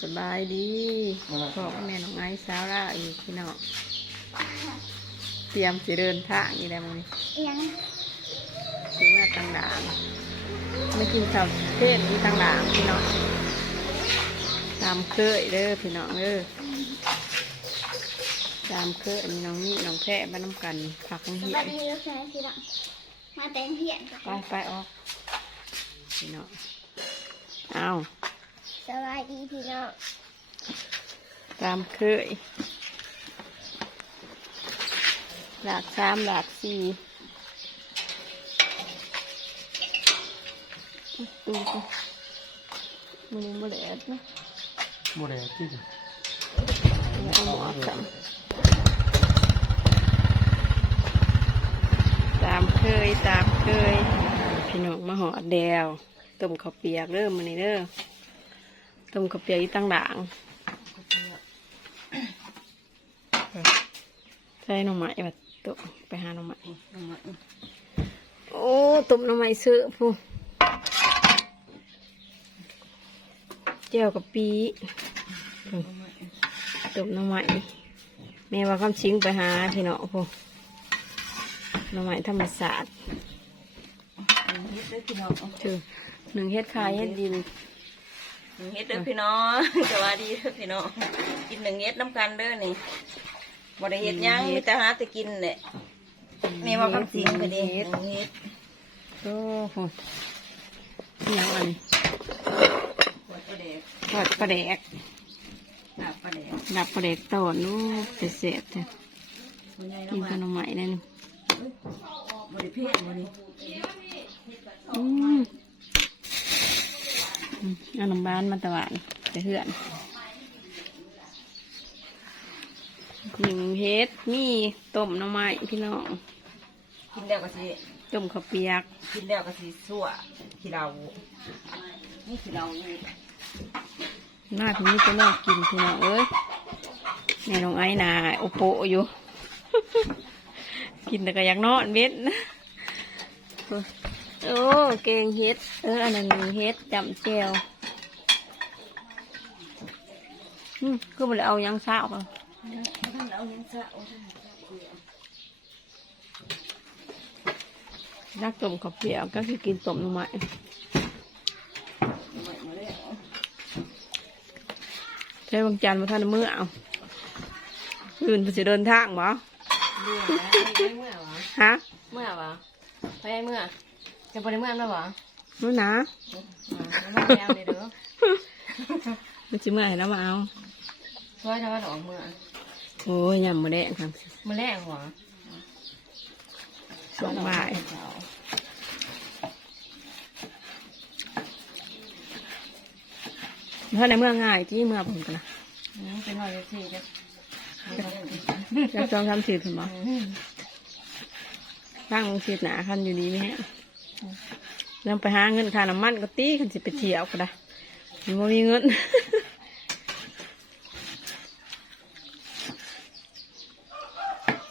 สบายดีพ่อกับแม่น้องไอ้สาวล่าอีกพี่น้องเตรียมจะเดินทางอีกแล้วมึงนี่ยังถึงว่าต่างด่างไม่กินข้าวเทศมีต่างด่างพี่น้องตามเคยเด้อพี่น้องเด้อตามเคยมีน้องนี่น้องแพะบ้านน้ำกันผักน้ำสเหี้ยวัสดีลูกชายพี่น้องมาแต่งเพียนไปไปออกพี่น้องเอา สวัสดีพี่น้องตามเคย หลากสามหลากสี่ดูสิมันยังไม่แหลกนะโมเดลที่เอาหมอกันตามเคยตามเคยพี่น้องมาหอดแดวต้มข้าวเปียกเริ่มมานี่เด้อ ต้มข้าวเปียกอีตั้งด่างใส่หน่อไม้แบบตุไปหาหน่อไม้โอ้ต้มหน่อไม้ซื้อพูเจียวกับปีต้มหน่อไม้แม่ว่าคำชิงไปหาพี่น้องพูหน่อไม้ธรรมศาสตร์เฮ็ดเด้อพี่น้องถือหนึ่งเฮ็ดคายเฮ็ดดิน หนึ่งเฮ็ดเด้อพี่น้องสวัสดีเด้อพี่น้องกินหนึ่งเฮ็ดน้ำกันเด้อนี่บ่ได้เฮ็ดหยังมีแต่หาแต่กินแหละแม่ว่าคำสิงก็ดีหนึ่งเฮ็ดโอ้โหอิหยังอันนี้หัวปลาแดกทอดปลาแดกลาบปลาแดกดับปลาแดกตอนนู้เสียเสียเถอะหัวใหญ่กินน้ำขมันนมใหม่นั่นบ่ได้เผ็ดบ่นี่อื มอืมเอันน้ำบ้านมาตะวันจะเหือนหนึ่งเฮ็ดมีต้มหน้ำไม้พี่น้องกินแล้วก็สิต้มข้าวเปียก กินแล้วก็สิสั่วขี้เรานี่ขี้เรานี่หน้าถึงนี่จะน่ากินพี่น้องเอ้ยแม่น้องไอ้นาโอโปอยู่ กินแต่ก็อยากนอนเบ็ดนะ โอ้เก่งเฮ็ด เออ อันนั้นเฮ็ดจำเจวอืมคือมันเอายังสาวเปล่าท่านเอายังซะโอ้ท่านนักต้มข้าวเปียกก็คือกินต้มหน่อไม้ไม่มาแล้วใช้บางจานมาทานมื้อเอาอื่นเพิ่นจะเดินทางบ่เมื่อวะไปเมื่อวะฮะ เมื่อวะไปเมื่อ จะไปเมื่อแล้ววะมื้อหนะอ่าแล้วมาแล้วเลยเด้อมันสิเมื่อไหร่แล้วมาเอาช่วยทำให้ดอกเมื่อโอ้ยยำมาแดงครับมื่อแรกหัวสองบ่ายเพราะในเมื่อง่ายที่เมื่อผมกันนะอืมเป็นหน่อยสิจะจะจองทำสิทธิ์ผมบอกร่างสิทธิ์หนาคันอยู่ดีไหมฮะ นำไปหาเงินค่าน้ำมันก็ตีคันสิไปเที่ยวก็ได้มันบ่มีเงิน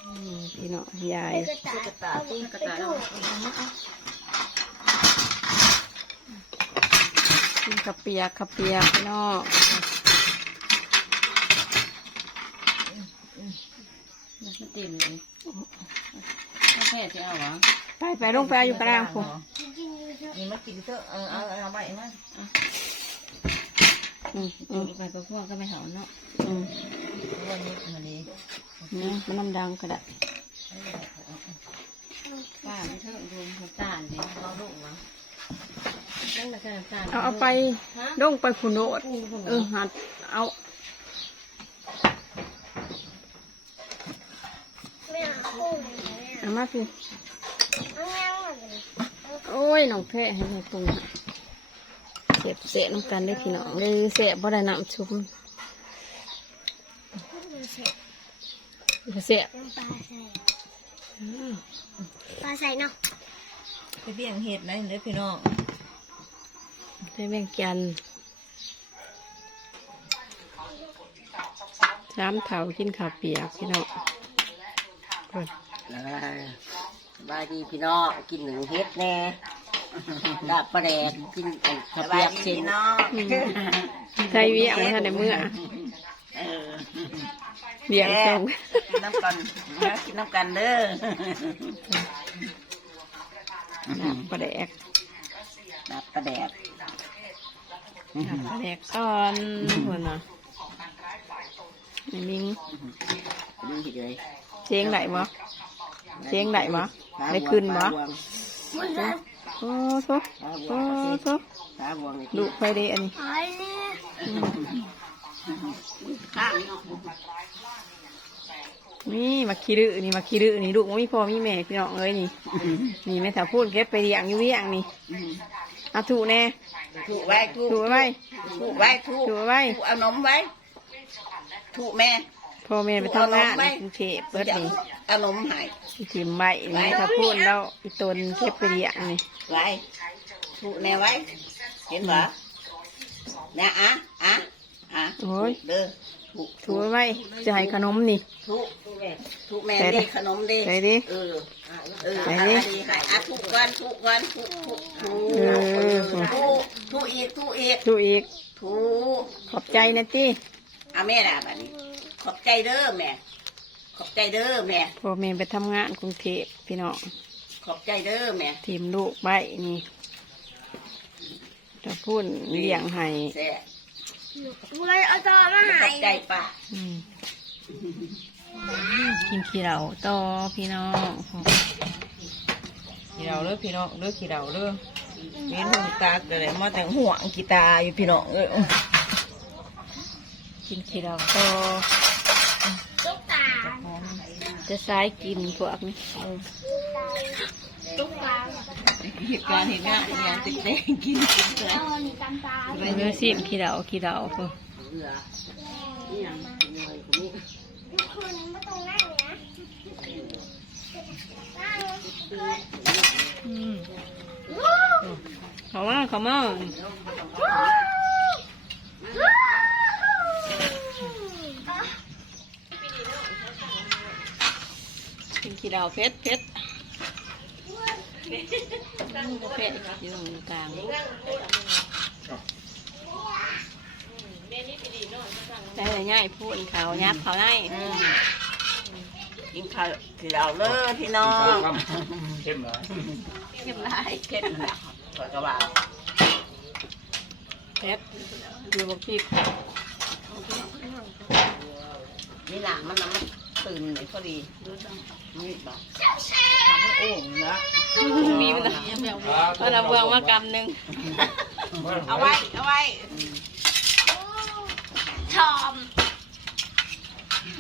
อืมพี่เนาะยายกระต่ายกระตาตีกระตาเรากินขับเปียกขับเปียกพี่เนาะมันติ่มเลยแค่จะเอาวะไปไปลงไปเอาอยู่กลางผมกิ นอยู่เถอะนี่มากินเถอะเออเอาเอาไปมาอืมอืมไปก็พวกก็ไม่เห่าเนาะอืมวันนี้มาดีนี่มันน้ำดังก็ได้ป้าไม่เท่าดูน้ำตาลเลยเราลูกวะนั่นแหละคือน้ำตาลเอาเอาไปลงไปขุนโนดเออหัดเอาไม่เอาคู่เลยแม่เอามาพี่ เอาแง่หมดเลย โอ้ยน้องแพะให้ให้ตรงให้เสียบเสียน้ำกันได้พี่น้องเลยเสียบบ่ได้น้ำชุบมันเสร็จเสียบน้ำปลาใส่ปลาใส่เนาะไปเบี่ยงเห็ดนะเด้อพี่น้องได้แบ่งกันสามเถากินข้าวเปียกพี่น้องเพิ่นส บายดีพี่น้องกินหนึ่งเฮ็ดแน่ดาบปลาแดกกินไอ้ข้าวเปียกเส้นน้องอืมใส่เวียงมาทันในเมื่อเออเวียงส่งกินน้ำกันนะกินน้ำกันเด้อปลาแดกดับประแดดปลาแดกซ้อนคนน่ะไอ้มิงดีเลยเชียงได้บ่เชียงได้บ่ ได้ขึ้นบ่โอ้โหโอ้โหขาบวงนี่ลูกไปเด้อันนี้หายเลยข้างเนาะนี่มาขี้ดื้อนี่มาขี้ดื้อนี่ลูกมันมีพ่อมีแม่พี่น้องเอ้ยนี่นี่แม่สาวพูดเก็บไปเลี้ยงอยู่เวียงนี่เอาถูกแน่ถูกไว้ถูกถูกไว้ถูกไว้ถูกถูกไว้ถูกเอานมไว้ถูกแม่ พ่อแม่ไปทำงานในกรุงเทพเปิดนี่เอานมให้อีถิ่มใบนี่ถ้าพูดแล้วอีตนเก็บไปเลี้ยงนี่ไว้ถูกแน่ไว้ เห็นบ่นะอะอะอะโอ้ยเด้อถูกถูกไว้จะให้ขนมนี่ถูกถูกแม่ใส่ดีดิขนมดีใส่ดิเออเออใส่อะดิไรดีให้อะถูกวันถูกวันถูกถูกถูกเออถูกถูกอีกถูกอีกถูกอีกถูกขอบใจนะจีอะแม่ด่าแบบนี้ ขอบใจเด้อแม่ ขอบใจเด้อแม่ พ่อแม่ไปทำงานกรุงเทพพี่น้องขอบใจเด้อแม่ทีมลูกใบนี่ถ้าพูดเลี้ยงให้แซ่เว้ยเอาจอมาขหาอยบใจป้าอืมกินขี้เหล่าต่อพี่น้องขี้เหล่าเด้อพี่น้องเด้อขี้เหล่าเด้อเมียนหูตาเกิดอะไรมาแต่งห่วงกีตาอยู่พี่น้องเอ้ยกินขี้เหล่าต่อตุ๊กตา จะซ้ายกินพวกนี้ตุ๊กตาเหตุการณ์เหตุงานอย่างติดแดงกินกินเลยเอาอันนี้ตามตาเนื้อสิมขี้เหล่าขี้เหล่าพวกคุณไม่ต้องนั่งนะนั่งอืมเขามาเขามา กินขี้เหล่าเพชรเพชรเพชรอยู่ตรงกลางได้เลยง่ายพูดเขายับเขาได้กินข้าวที่เราเลยพี่น้องเข้มเหรอเข้มไรเข้มนะขอกระบะเพชรดูบอกพี่นี่หนามันน้ำมัน ตื่นเลยพอดีนี่บอกทำให้โอ่งนะมีมันมันเอาเบืองมากำหนึ่งเอาไว้ เอาไว้ชอม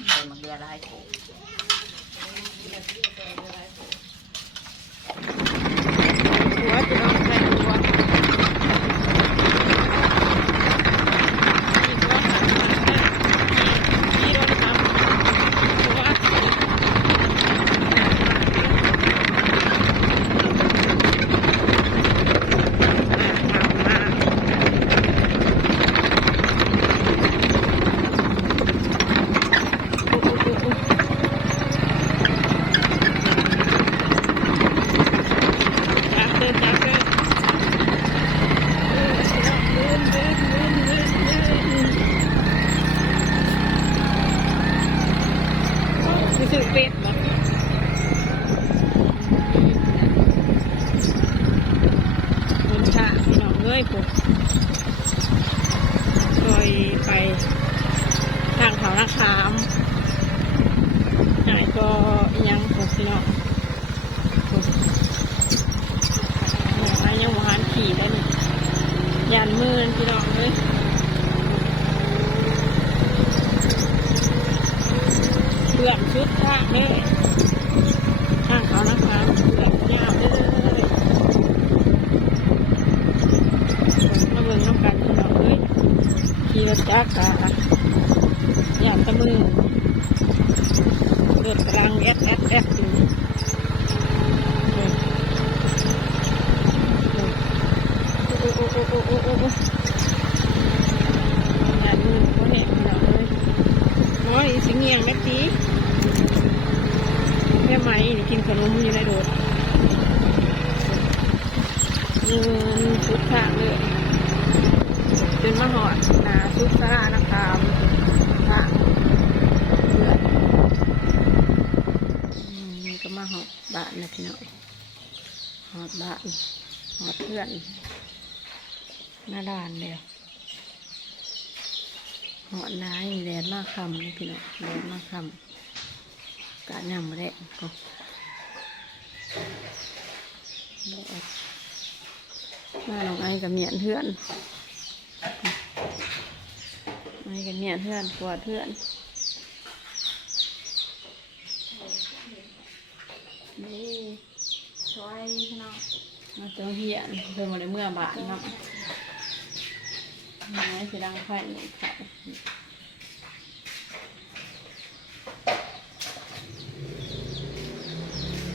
ใส่มะเขือได้โขหัวจะต้องใส่หัวจับเลยจับเลย รู้สึกเป็ดเหรอมันชาพี่น้องเอ้ยผมคอยไปทางเขานาคามหายก็ยังผมพี่น้องผมหมอยังหวานขี่แล้วนี่ยันมือนพี่น้องเอ้ยเพื่อนชุดท่าเนี่ยทางเขานาคามเพื่อนยาวเลยมาเบิ่งน้ำกันพี่น้องเอ้ยขี่ รถจักรอะยานตะมือเดือดกำลังแอดแอดแอดอยู่โอ้โอ้โอ้โอ้โอ้โอ้โอ้ยานมือเขาเห็นพี่น้องเอ้ยโอ้ยสิเงียงแม่ตีแม่ไหมกินขนมอยู่ในโดดเงินชุดข้าเลย จนมาหอดนาซุกซ่านะคะพระเพื่อนอืมนี่ก็มาหอดบ้านนะพี่น้องหอดบ้านหอดเพื่อนหน้าด่านเดียวหอดน้ายแดดมากคำนี่พี่น้องแดดมากคำกาดยังไม่ได้ก็มาลองไอ้กับเมียนเพื่อน ไอ้กับเมียเพื่อนกวาดเพื่อนนี่ช่วยพี่น้องมาเจอเฮียนเพิ่มมาในเมื่อบาทเนาะไม้สีดังไฟหนึ่งเขา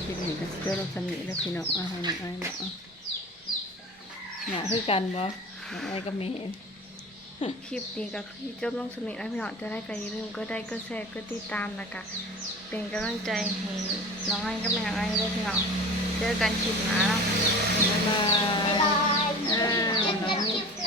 คิดเห็นกับเจ้าลงสนิทแล้วพี่น้องอาให้น้องไอ้บอกเอาหนาคือกันบ่ อะไรก็มีคลิปนี้ก็พี่จบลงสมิธไอพี่น้อจะได้ก็รื่ามก็ได้ก็แชร์ก็ติดตามนะคะเป็นกำลังใจให้น้องไอ้ก็แม่ไอ้ด้วยพี่น้อเจอกันคลิปหน้าแล้วบ๊ายบายเออ